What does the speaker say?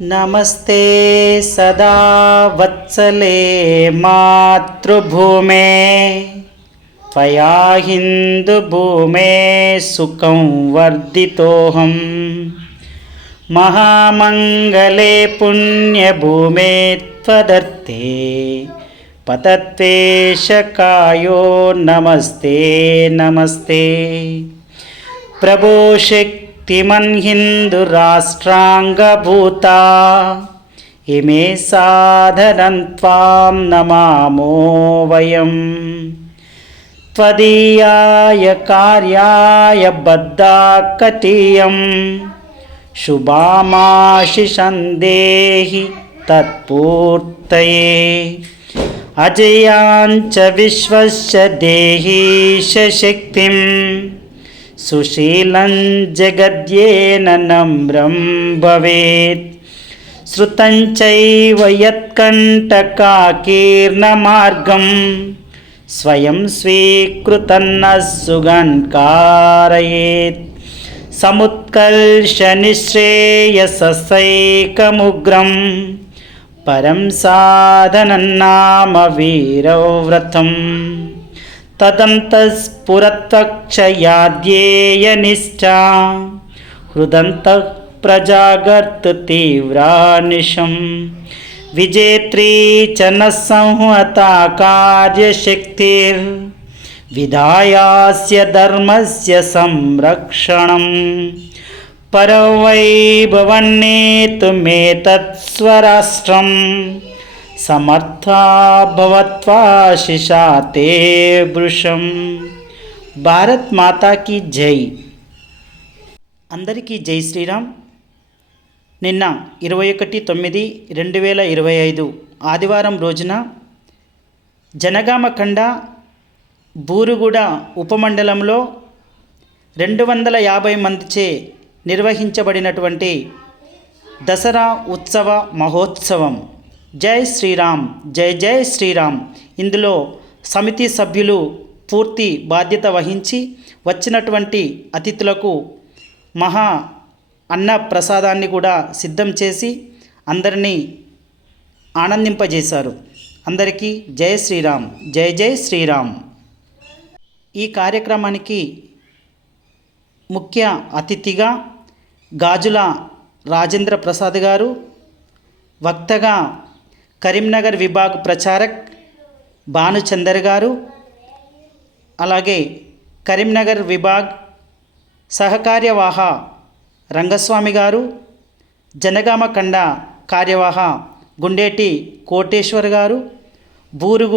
नमस्ते सदा वत्सले मातृभूमे। त्वया हिन्दुभूमे सुखं वर्धितोऽहम् महामङ्गले पुण्यभूमे त्वदर्थे पतत्वेशकायो नमस्ते नमस्ते। प्रभो शक्तिमन् हिन्दुराष्ट्राङ्गभूता इमे साधनं त्वां नमामो वयम्। त्वदीयाय कार्याय बद्धा कटीयम् शुभामाशिषन्देहि तत्पूर्तये। अजयाञ्च विश्वस्य देहीश शक्तिं सुशीलं जगद्येन नम्रं भवेत् श्रुतं चैव यत्कण्टकाकीर्णमार्गं स्वयं स्वीकृतन्न सुगन् कारयेत् समुत्कर्षनिःश्रेयसैकमुग्रं परं साधनन्नाम वीरव्रतं तदन्तस्फुरत्वक्षयाद्येयनिष्ठा हृदन्तः प्रजागर्ततीव्रानिशं विजेत्री च न संहता कार्यशक्तिर्विधायास्य धर्मस्य संरक्षणम्। परवैभवन्नेतुमेतत्स्वराष्ट्रं समर्था సమర్థా భవత్వాశిషాతే వృషం భారత్ మాతాకి జై అందరికీ జై శ్రీరామ్ నిన్న ఇరవై ఒకటి తొమ్మిది రెండు వేల ఇరవై ఐదు ఆదివారం రోజున జనగామఖండ బూరుగూడ ఉపమండలంలో రెండు వందల యాభై మందిచే నిర్వహించబడినటువంటి దసరా ఉత్సవ మహోత్సవం జై శ్రీరామ్ జై జై శ్రీరామ్. ఇందులో సమితి సభ్యులు పూర్తి బాధ్యత వహించి వచ్చినటువంటి అతిథులకు మహా అన్న ప్రసాదాన్ని కూడా సిద్ధం చేసి అందరినీ ఆనందింపజేశారు. అందరికీ జై శ్రీరామ్ జై జై శ్రీరామ్. ఈ కార్యక్రమానికి ముఖ్య అతిథిగా గాజుల రాజేంద్ర ప్రసాద్ గారు వక్తగా కరీంనగర్ విభాగ్ ప్రచారక్ భానుచందర్ గారు అలాగే కరీంనగర్ విభాగ్ సహకార్యవాహ రంగస్వామి గారు జనగామ కండ కార్యవాహ గుండేటి కోటేశ్వర్ గారు బూరుగు